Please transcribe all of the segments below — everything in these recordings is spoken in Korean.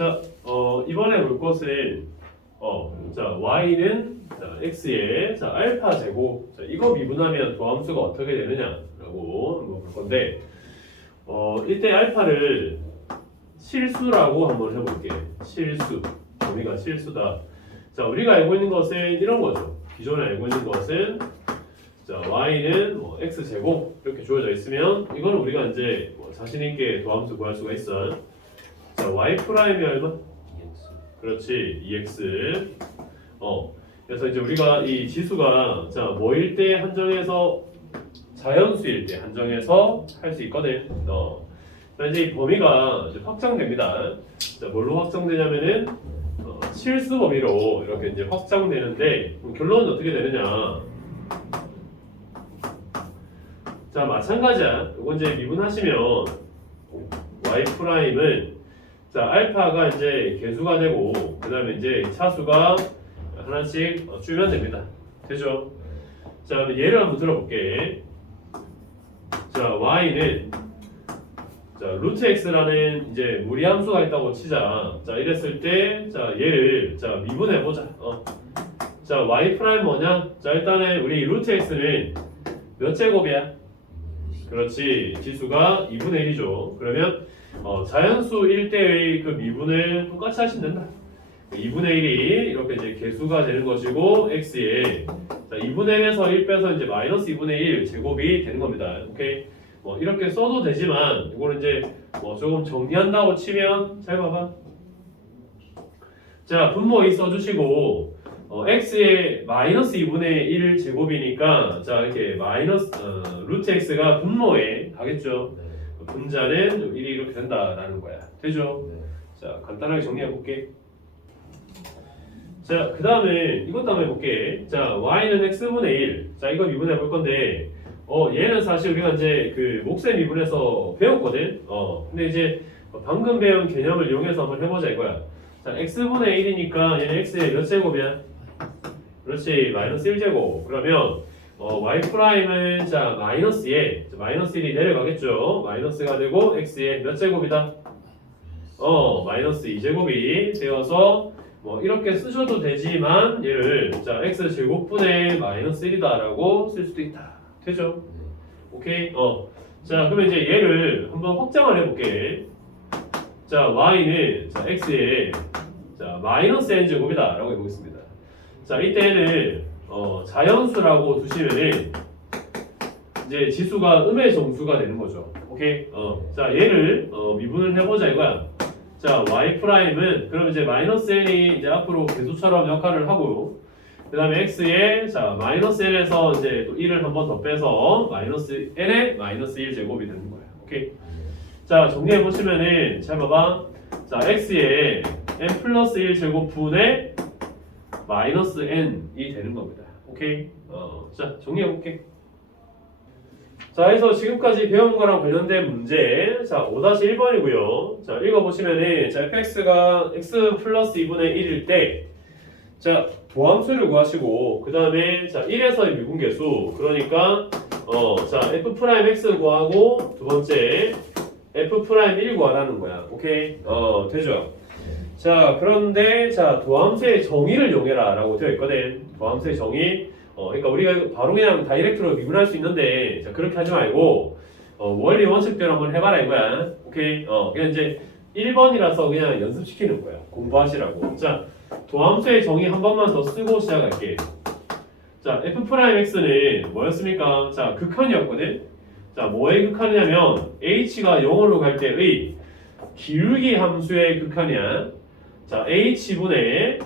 자, 어, 이번에 볼 것은 어, 자, y는 자, x의 자, 알파 제곱. 자, 이거 미분하면 도함수가 어떻게 되느냐라고 한번 볼 건데 어, 이때 알파를 실수라고 한번 해볼게. 실수. 범위가 실수다. 자, 우리가 알고 있는 것은 이런 거죠. 기존에 알고 있는 것은 자, y는 뭐 x 제곱 이렇게 주어져 있으면 이거는 우리가 이제 뭐 자신 있게 도함수 구할 수가 있어. 자, y 프라임이 얼마? 그렇지, 2x. 어, 그래서 이제 우리가 이 지수가 자 뭐일 때 한정해서 자연수일 때 한정해서 할 수 있거든. 어, 자 이제 이 범위가 이제 확장됩니다. 자 뭘로 확장되냐면은 어, 실수 범위로 이렇게 이제 확장되는데 결론은 어떻게 되느냐? 자 마찬가지야. 이거 이제 미분하시면 y 프라임은 자 알파가 이제 개수가 되고 그 다음에 이제 차수가 하나씩 어, 줄면 됩니다. 되죠? 자 그럼 예를 한번 들어볼게. 자 y는 자 루트 x라는 이제 무리함수가 있다고 치자. 자 이랬을 때 자 얘를 자 미분해 보자. 어. 자 y 프라임 뭐냐? 자 일단은 우리 루트 x는 몇 제곱이야? 그렇지 지수가 2분의 1이죠. 그러면 어, 자연수 1대의 그 미분을 똑같이 하시면 된다. 2분의 1이 이렇게 이제 개수가 되는 것이고 x에 자, 2분의 1에서 1 빼서 이제 마이너스 2분의 1 제곱이 되는 겁니다. 오케이. 뭐 이렇게 써도 되지만 이거는 이제 뭐 조금 정리한다고 치면 잘 봐봐. 자 분모 2 써주시고 어, x의 마이너스 2분의 1 제곱이니까 자 이렇게 마이너스 어, 루트 x가 분모에 가겠죠. 분자는 1이 이렇게 된다라는 거야. 되죠? 자, 간단하게 정리해 볼게. 자, 그 다음에 이것도 한번 해볼게. 자, y는 x분의 1. 자, 이거 미분해 볼 건데, 어, 얘는 사실 우리가 이제 그 목세 미분에서 배웠거든. 어, 근데 이제 방금 배운 개념을 이용해서 한번 해보자 이거야. 자, x분의 1이니까 얘는 x의 몇 제곱이야? 그렇지, 마이너스 1제곱. 그러면 어, y 프라임은 자 마이너스에 자, 마이너스 1이 내려가겠죠. 마이너스가 되고 x의 몇 제곱이다? 어 마이너스 2제곱이 되어서 뭐 이렇게 쓰셔도 되지만 얘를 자 x 제곱분의 마이너스 1이다 라고 쓸 수도 있다. 되죠? 오케이. 어. 자 그러면 이제 얘를 한번 확장을 해볼게. 자 y는 자 x의 자 마이너스 n 제곱이다 라고 해보겠습니다. 자 이때는 어, 자연수라고 두시면은 이제 지수가 음의 정수가 되는 거죠. 오케이. 어, 자 얘를 어, 미분을 해보자 이거야. 자 y 프라임은 그럼 이제 마이너스 n이 이제 앞으로 개수처럼 역할을 하고 그다음에 x에 자 마이너스 n에서 이제 또 1을 한 번 더 빼서 마이너스 n에 마이너스 1 제곱이 되는 거야. 오케이. 자 정리해 보시면은 잘 봐봐. 자 x에 n 플러스 1 제곱분의 마이너스 n이 되는 겁니다. 오케이? 어, 자 정리해 볼게. 자, 해서 지금까지 배운 거랑 관련된 문제, 자 5-1번이고요. 자 읽어보시면은 자 fx가 x 플러스 2분의 1일 때, 자 도함수를 구하시고 그 다음에 자 1에서의 미분계수, 그러니까 어, 자 f 프라임 x 구하고 두 번째 f 프라임 1 구하라는 거야. 오케이? 어 되죠? 자 그런데 자 도함수의 정의를 이용해라라고 되어 있거든. 도함수의 정의. 어 그러니까 우리가 바로 그냥 다이렉트로 미분할 수 있는데 자 그렇게 하지 말고 어, 원리 원칙대로 한번 해봐라 이거야. 오케이. 어 그냥 이제 1번이라서 그냥 연습시키는 거야. 공부하시라고. 자 도함수의 정의 한 번만 더 쓰고 시작할게. 자 f 프라임 x는 뭐였습니까? 자 극한이었거든. 자 뭐의 극한이냐면 h가 0으로 갈 때의 기울기 함수의 극한이야. 자, h분의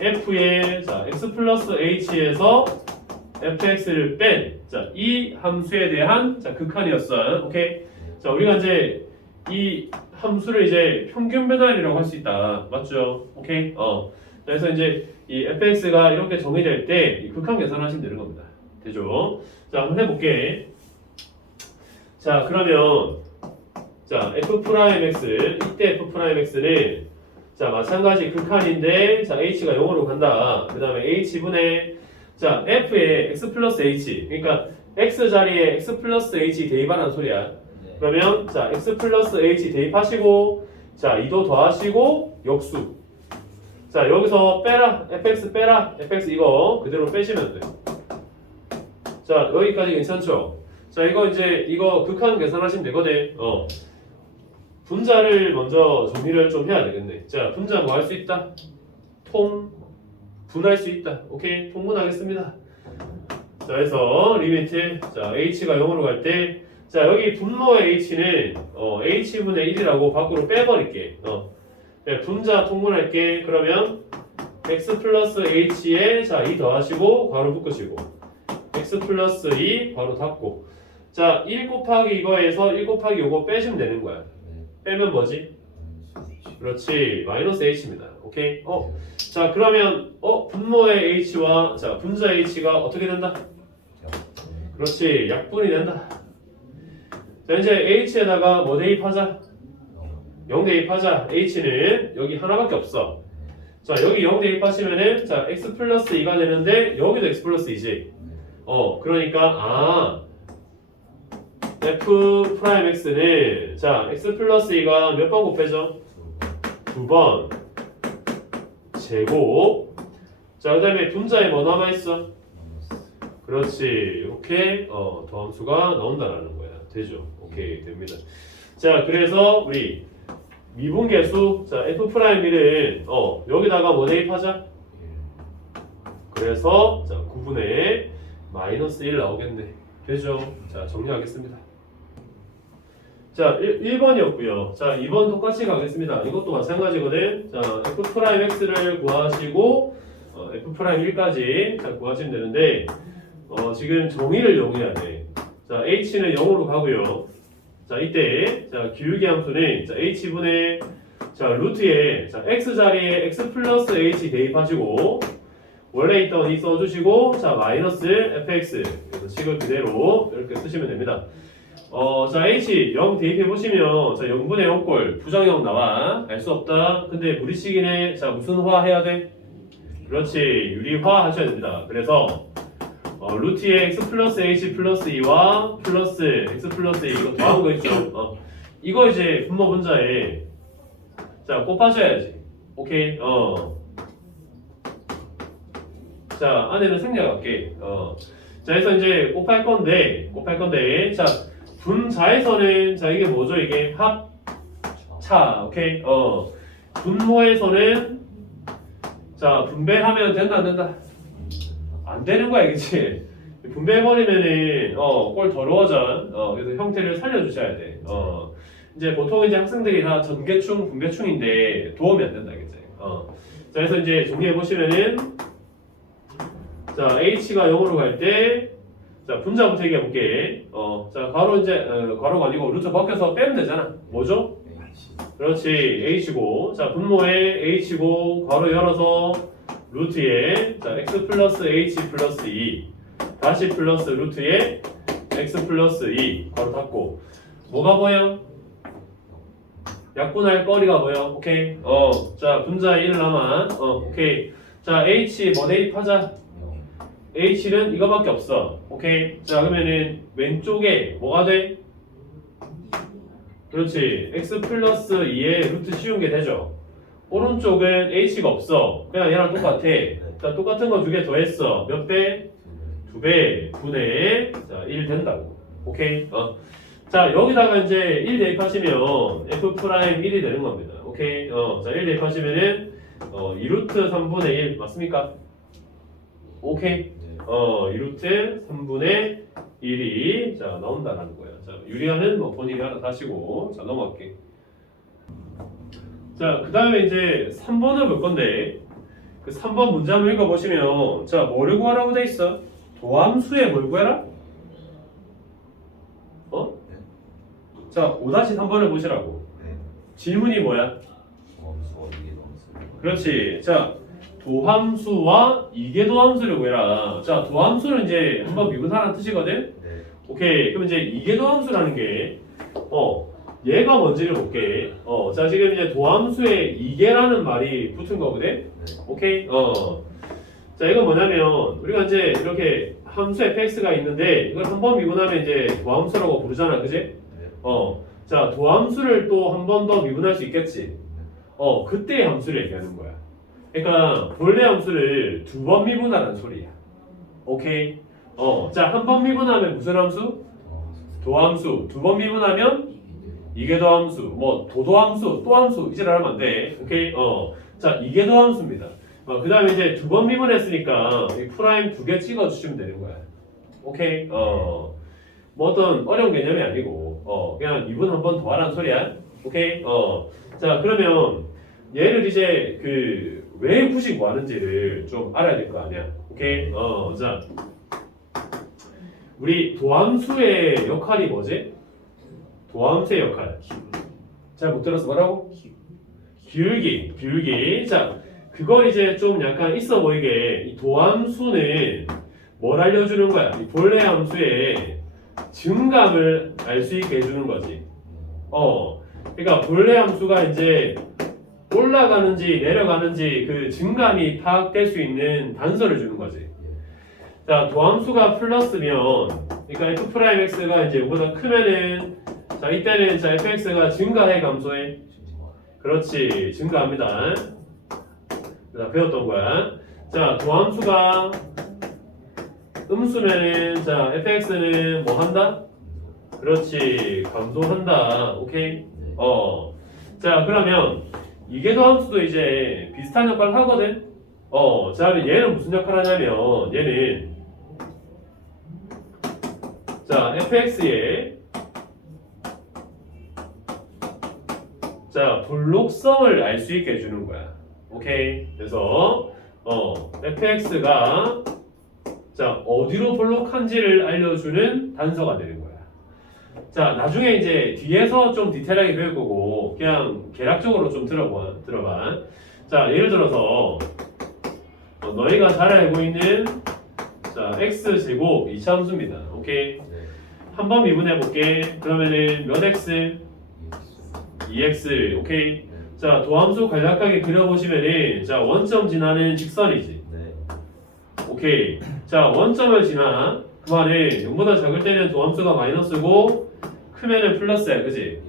f의 자, x 플러스 h에서 fx를 뺀 자, 이 함수에 대한 자, 극한이었어. 오케이. 자, 우리가 이제 이 함수를 이제 평균 배달이라고 할 수 있다. 맞죠? 오케이. 어. 그래서 이제 이 fx가 이렇게 정의될 때이 극한 계산하시면 되는 겁니다. 되죠? 자, 한번 해볼게. 자, 그러면 자, f 프라임 x 이때 f 프라임 x는 자 마찬가지 극한인데 자 h가 0으로 간다. 그 다음에 h분의 자 f의 x 플러스 h 그러니까 x 자리에 x 플러스 h 대입하라는 소리야. 그러면 자 x 플러스 h 대입하시고 자, 2도 더하시고 역수. 자, 여기서 빼라. fx 빼라. fx 이거 그대로 빼시면 돼. 자, 여기까지 괜찮죠? 자, 이거 이제 이거 극한 계산하시면 되거든. 어. 분자를 먼저 정리를 좀 해야 되겠네. 자, 분자 뭐 할 수 있다? 통 분할 수 있다. 오케이, 통분하겠습니다. 자, 그래서 리미트 자 h가 0으로 갈 때 자 여기 분모의 h는 어, h분의 1이라고 밖으로 빼버릴게. 어. 네, 분자 통분할게. 그러면 x 플러스 h에 자 2 더하시고 괄호 묶으시고 x 플러스 2 괄호 닫고 자 1 곱하기 이거에서 1 곱하기 요거 빼시면 되는 거야. 빼면 뭐지? 그렇지 마이너스 h입니다. 오케이. 어. 자 그러면 어 분모의 h와 자 분자 h가 어떻게 된다? 그렇지 약분이 된다. 자 이제 h에다가 뭐 대입하자? 0 대입하자. h는 여기 하나밖에 없어. 자 여기 0 대입하시면은 자 x 플러스 2가 되는데 여기도 x 플러스 2지. 어 그러니까 아 f 프라임 x는 자 x 플러스 2가 몇 번 곱해져? 두 번. 제곱. 자 그 다음에 분자에 뭐 남아 있어? 그렇지. 이렇게 어, 더함수가 나온다라는 거야. 되죠? 오케이 됩니다. 자 그래서 우리 미분계수 자 f 프라임 1은 어 여기다가 뭐 대입하자? 그래서 자 9분의 마이너스 1 나오겠네. 되죠? 자 정리하겠습니다 자 1, 1번이었고요 자 2번 똑같이 가겠습니다 이것도 마찬가지거든 자 f 프라임 x를 구하시고 어, f 프라임 1까지 자 구하시면 되는데 어, 지금 정의를 이용해야 돼. 자, h는 0으로 가고요. 자, 이때 자, 기울기 함수는 자, h분의 자, 루트에 자, x 자리에 x 플러스 h 대입하시고 원래 있던 이 써주시고 자, 마이너스 fx 그래서 식을 그대로 이렇게 쓰시면 됩니다. 어, 자, h 0 대입해 보시면 자, 0분의 0꼴 부정형 나와 알 수 없다. 근데 무리식이네. 자, 무슨 화 해야 돼? 그렇지, 유리화 하셔야 됩니다. 그래서 어, 루트의 x 플러스 h 플러스 2와 플러스 x 플러스 2 이거 더한 거 있죠? 어, 이거 이제 분모 분자에 자 곱하셔야지. 오케이. 어. 자 안에는 생략할게. 어. 자 그래서 이제 곱할 건데 곱할 건데 자 분자에서는 자 이게 뭐죠 이게 합차 오케이 어 분모에서는 자 분배하면 된다 안 된다 안 되는 거야, 그치? 분배해버리면은, 어, 꼴 더러워져. 어, 그래서 형태를 살려주셔야 돼. 어, 이제 보통 이제 학생들이 다 전개충, 분배충인데 도움이 안 된다, 그치? 어. 자, 그래서 이제 정리해 보시면은, 자, h가 0으로 갈 때, 자, 분자부터 얘기해 볼게. 어, 자, 괄호 이제, 어, 괄호가 아니고 루트 벗겨서 빼면 되잖아. 뭐죠? 그렇지, h고. 자, 분모에 h고, 괄호 열어서, 루트에 자 x 플러스 h 플러스 2 다시 플러스 루트에 x 플러스 2 바로 닫고 뭐가 보여? 약분할 거리가 보여 오케이 어 자 분자 1 남아 어 오케이 자 h 뭐 대입하자 h는 이거밖에 없어 오케이 자 그러면은 왼쪽에 뭐가 돼? 그렇지 x 플러스 2에 루트 씌운 게 되죠 오른쪽은 h가 없어. 그냥 얘랑 똑같아. 자, 똑같은 거 두 개 더했어. 몇 배? 두 배. 분의 자, 1 된다고. 오케이? 어. 자, 여기다가 이제 1 대입하시면 f 프라임 1이 되는 겁니다. 오케이? 어. 자, 1 대입하시면은 어, 2루트 3분의 1 맞습니까? 오케이? 어, 2루트 3분의 1이 자, 나온다라는 거야. 자, 유리하는 뭐 본인이 알아서 하시고 자, 넘어갈게. 자, 그 다음에 이제 3번을 볼 건데, 그 3번 문제 한번 읽어보시면, 자, 뭐를 구하라고 돼 있어? 도함수에 뭘 구해라? 어? 자, 5-3번을 보시라고. 질문이 뭐야? 그렇지. 자, 도함수와 이계 도함수를 구해라. 자, 도함수는 이제 한번 미분하라는 뜻이거든? 오케이. 그럼 이제 이계 도함수라는 게, 어, 얘가 뭔지를 볼게. 어, 자 지금 이제 도함수에 이계라는 말이 붙은 거거든. 오케이. 어. 자 이건 뭐냐면 우리가 이제 이렇게 함수 fx가 있는데 이걸 한 번 미분하면 이제 도함수라고 부르잖아, 그지? 어. 자 도함수를 또 한 번 더 미분할 수 있겠지. 어 그때의 함수를 얘기하는 거야. 그러니까 본래 함수를 두 번 미분하라는 소리야. 오케이. 어, 자 한 번 미분하면 무슨 함수? 도함수. 두 번 미분하면 이게 더함수. 뭐 도도함수, 또함수 이제 하면 안 돼. 오케이. 어, 자 이게 더함수입니다. 어, 그다음에 이제 두 번 미분했으니까 이 프라임 두 개 찍어 주시면 되는 거야. 오케이. 어, 뭐 어떤 어려운 개념이 아니고, 어, 그냥 미분 한 번 더 하라는 소리야. 오케이. 어, 자 그러면 얘를 이제 그 왜 굳이 뭐 하는지를 좀 알아야 될 거 아니야. 오케이. 어, 자. 우리 도함수의 역할이 뭐지? 도함수의 역할. 잘 못 들었어 뭐라고? 비울기, 비울기. 자, 그걸 이제 좀 약간 있어 보이게 이 도함수는 뭘 알려주는 거야? 이 본래 함수의 증감을 알 수 있게 해주는 거지. 어, 그러니까 본래 함수가 이제 올라가는지 내려가는지 그 증감이 파악될 수 있는 단서를 주는 거지. 자, 도함수가 플러스면, 그러니까 f 프라임 x가 이제 이보다 크면은, 자, 이때는 자 fx가 증가해 감소해. 그렇지, 증가합니다. 자, 배웠던 거야. 자, 도함수가 음수면은, 자, fx는 뭐 한다? 그렇지, 감소한다. 오케이? 어. 자, 그러면 이게 도함수도 이제 비슷한 역할을 하거든? 어, 자, 얘는 무슨 역할을 하냐면, 얘는 자, fx에 자, 블록성을 알 수 있게 해주는 거야. 오케이? 그래서 어, fx가 자, 어디로 블록한지를 알려주는 단서가 되는 거야. 자, 나중에 이제 뒤에서 좀 디테일하게 배울 거고 그냥 개략적으로 좀 들어봐. 들어봐. 자, 예를 들어서 어, 너희가 잘 알고 있는 자, x 제곱 이차함수입니다. 오케이? 한번 미분해 볼게. 그러면은 몇 x? 2x. 오케이. 자, 도함수 간략하게 그려보시면은 자, 원점 지나는 직선이지. 오케이. 자, 원점을 지나. 그 말은 0보다 작을 때는 도함수가 마이너스고 크면은 플러스야. 그지?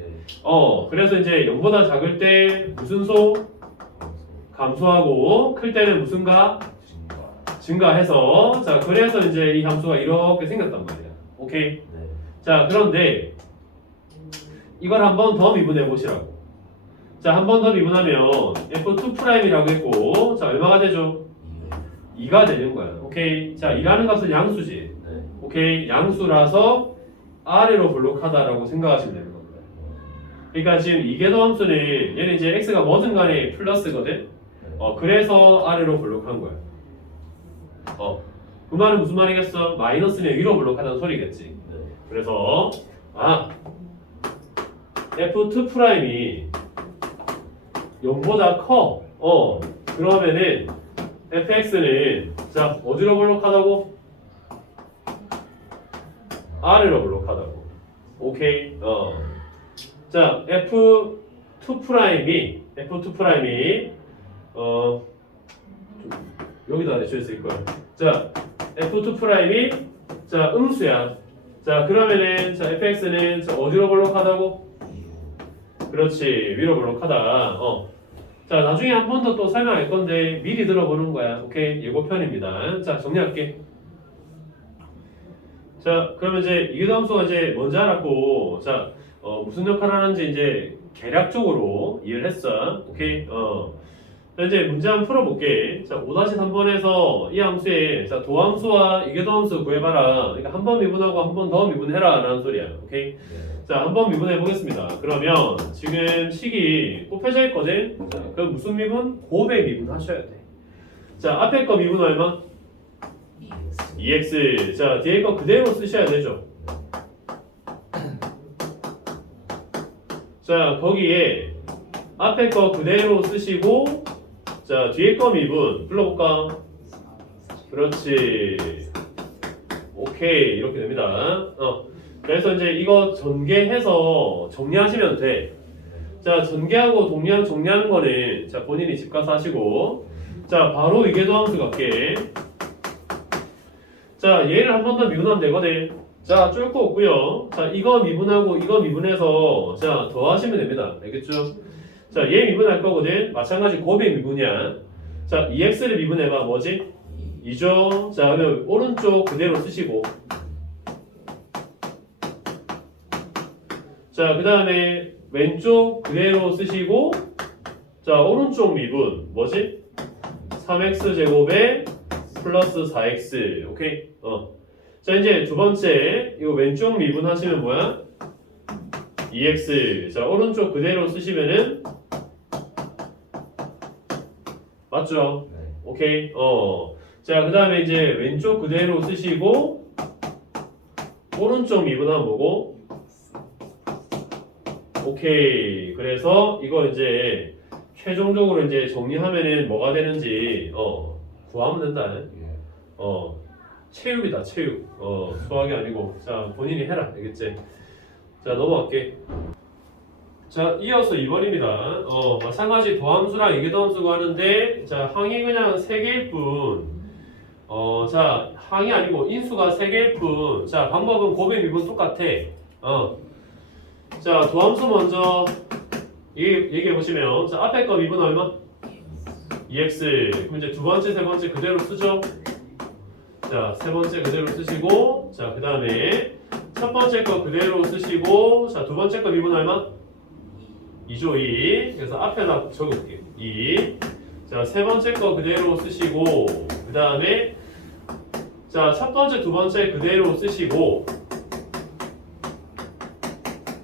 어, 그래서 이제 0보다 작을 때 무슨 소? 감소하고 클 때는 무슨 가? 증가해서 자, 그래서 이제 이 함수가 이렇게 생겼단 말이야. 오케이. 자, 그런데 이걸 한 번 더 미분해 보시라고. 자, 한 번 더 미분하면 f2'이라고 했고, 자, 얼마가 되죠? 2가 되는 거야. 오케이. 자, 2라는 값은 양수지. 오케이. 양수라서 아래로 블록하다라고 생각하시면 되는 겁니다. 그러니까 지금 이계도 함수는 얘는 이제 x가 뭐든 간에 플러스거든. 어, 그래서 아래로 블록한 거야. 어, 그 말은 무슨 말이겠어? 마이너스는 위로 블록하다는 소리겠지. 그래서 아 F2 프라임이 0보다 커. 어 그러면은 fx는 자 어디로 블록하다고? 아래로 블록하다고. 오케이. 어. 자 F2 프라임이 F2 프라임이 어좀 여기다 내줄 수 있을 거야. 자 F2 프라임이 자 음수야. 자 그러면은 자 fx는 자, 어디로 블록하다고? 그렇지 위로 블록하다. 어. 자 나중에 한 번 더 또 설명할 건데 미리 들어보는 거야. 오케이 예고편입니다. 자 정리할게. 자 그러면 이제 이계도함수가 이제 뭔지 알았고 자 어, 무슨 역할을 하는지 이제 개략적으로 이해를 했어. 오케이 어. 자, 이제 문제 한번 풀어볼게. 자, 5-3번에서 이 함수에 자, 도함수와 이계도함수 구해봐라. 그러니까 한 번 미분하고 한 번 더 미분해라 라는 소리야. 오케이? 자, 한 번 미분해 보겠습니다. 그러면 지금 식이 곱해져 있거든? 자, 그럼 무슨 미분? 곱의 미분 하셔야 돼. 자, 앞에 거 미분 얼마? 2x. 자, 뒤에 거 그대로 쓰셔야 되죠. 자, 거기에 앞에 거 그대로 쓰시고 자, 뒤에 거 미분 불러볼까? 그렇지. 오케이. 이렇게 됩니다. 어. 그래서 이제 이거 전개해서 정리하시면 돼. 자, 전개하고 동량 정리하는 거는 자, 본인이 집 가서 하시고. 자, 바로 이계도 함수 갈게. 자, 얘를 한 번 더 미분하면 되거든. 자, 쫄거 없고요. 자, 이거 미분하고 이거 미분해서 자, 더하시면 됩니다. 알겠죠? 자, 얘 미분할 거거든. 마찬가지 고백 미분이야. 자, 2x를 미분해봐. 뭐지? 2죠. 자, 그러면 오른쪽 그대로 쓰시고. 자, 그 다음에 왼쪽 그대로 쓰시고. 자, 오른쪽 미분. 뭐지? 3x 제곱에 플러스 4x. 오케이? 어. 자, 이제 두 번째. 이거 왼쪽 미분 하시면 뭐야? 2x. 자, 오른쪽 그대로 쓰시면은 맞죠? 네. 오케이. 어. 자, 그 다음에 이제 왼쪽 그대로 쓰시고, 오른쪽 미분하면 뭐고? 오케이. 그래서 이거 이제 최종적으로 이제 정리하면은 뭐가 되는지, 어, 구하면 된다. 예. 어, 체육이다, 체육. 어, 수학이 아니고. 자, 본인이 해라. 알겠지? 자, 넘어갈게. 자, 이어서 2번입니다. 어, 마찬가지 도함수랑 이계도함수가 하는데, 자, 항이 그냥 3개일 뿐. 어, 자, 항이 아니고 인수가 3개일 뿐. 자, 방법은 고백 미분 똑같아. 어. 자, 도함수 먼저 얘기, 얘기해 보시면, 자, 앞에 거 미분 얼마? 2x. 그럼 이제 두 번째, 세 번째 그대로 쓰죠? 자, 세 번째 그대로 쓰시고, 자, 그 다음에 첫 번째 거 그대로 쓰시고, 자, 두 번째 거 미분 얼마? 2조 2. 그래서 앞에다 적어볼게요. 2. 자, 세 번째 거 그대로 쓰시고, 그 다음에 자, 첫 번째, 두 번째 그대로 쓰시고,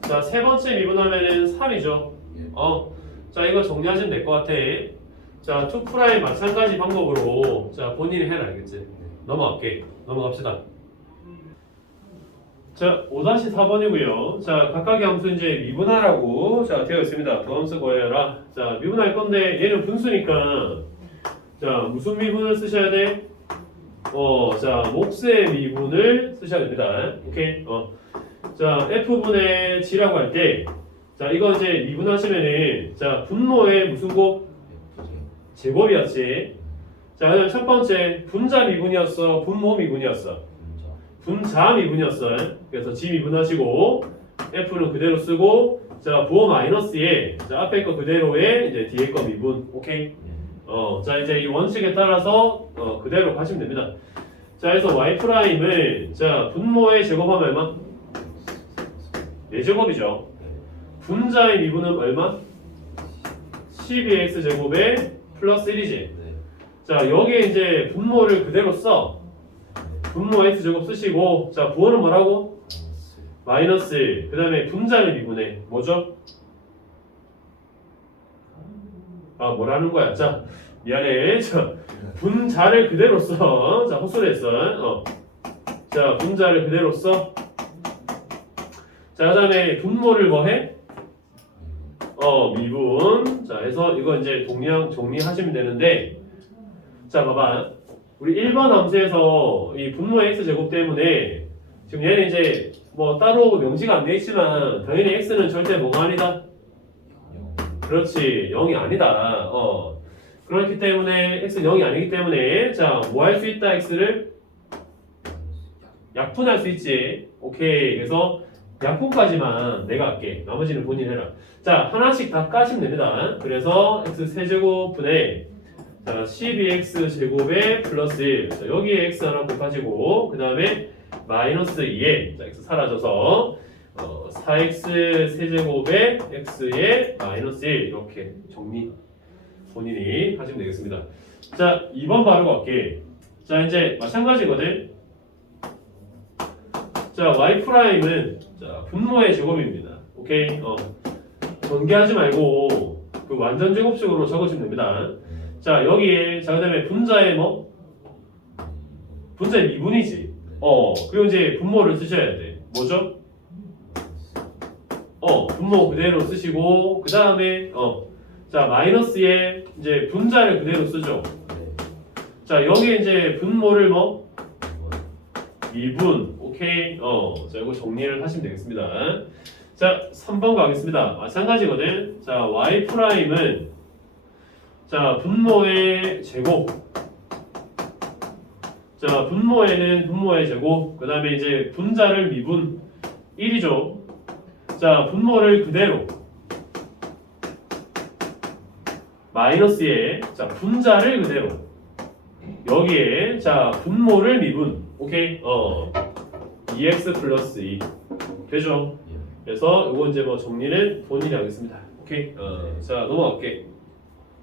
자, 세 번째 미분하면은 3이죠. 예. 어, 자, 이거 정리하시면 될 것 같아. 자, 투 프라임 마찬가지 방법으로, 자, 본인이 해라, 알겠지? 넘어갈게. 넘어갑시다. 자, 5-4번이고요. 자, 각각의 함수 이제 미분하라고 자, 되어 있습니다. 그 함수 구해라. 자, 미분할 건데 얘는 분수니까 자, 무슨 미분을 쓰셔야 돼? 어, 자, 몫의 미분을 쓰셔야 됩니다. 오케이? 어. 자, F분의 G라고 할 때, 자, 이거 이제 미분하시면은, 자, 분모의 무슨 곱? 제곱이었지. 자, 첫 번째, 분자 미분이었어? 분모 미분이었어? 분자 미분이었어. 그래서 G 미분하시고 F는 그대로 쓰고 자 부호 마이너스에 자 앞에 거 그대로에 이제 뒤에 거 미분. 오케이. 어, 자 이제 이 원칙에 따라서 어, 그대로 가시면 됩니다. 자 그래서 y 프라임을 자 분모의 제곱하면 얼마? 4제곱이죠. 분자의 미분은 얼마? 12x 제곱에 플러스 1이지. 자 여기에 이제 분모를 그대로 써. 분모 x 제곱 쓰시고 자 부호는 뭐라고? 마이너스 그 다음에 분자를 미분해 뭐죠? 아 뭐라는 거야 자 미안해 자 분자를 그대로 써 자 헛소리했어 어. 자 분자를 그대로 써 자 그 다음에 분모를 뭐 해? 어 미분 자 해서 이거 이제 동량 정리하시면 되는데 자 봐봐. 우리 1번 함수에서 이 분모의 x 제곱 때문에 지금 얘는 이제 뭐 따로 명시가 안 돼 있지만 당연히 x는 절대 뭐가 아니다? 그렇지. 0이 아니다. 어. 그렇기 때문에 x는 0이 아니기 때문에 자 뭐 할 수 있다 x를? 약분할 수 있지. 오케이. 그래서 약분까지만 내가 할게. 나머지는 본인 해라. 자 하나씩 다 까시면 됩니다. 그래서 x 세제곱분의 자 12x 제곱에 플러스 1 자, 여기에 x 하나 곱하시고 그 다음에 마이너스 2에 자, x 사라져서 어, 4x 세제곱에 x에 마이너스 1 이렇게 정리 본인이 하시면 되겠습니다. 자 2번 바로 갈게. 자 이제 마찬가지거든. 자 y 프라임은 자 분모의 제곱입니다. 오케이? 어 전개하지 말고 그 완전 제곱식으로 적으시면 됩니다 자 여기에 자 그다음에 분자의 뭐? 분자의 미분이지. 어. 그리고 이제 분모를 쓰셔야 돼. 뭐죠? 어 분모 그대로 쓰시고 그 다음에 어자 마이너스에 이제 분자를 그대로 쓰죠. 자 여기에 이제 분모를 뭐? 미분. 오케이. 어자 이거 정리를 하시면 되겠습니다. 자 3번 가겠습니다. 마찬가지거든. 자 y 프라임은 자, 분모의 제곱. 자, 분모에는 분모의 제곱, 그 다음에 이제 분자를 미분 1이죠. 자, 분모를 그대로 마이너스에 자 분자를 그대로 여기에 자 분모를 미분 오케이 어 2x 플러스 2 되죠? 그래서 이거 이제 뭐 정리는 본인이 하겠습니다. 오케이 어, 자 넘어갈게.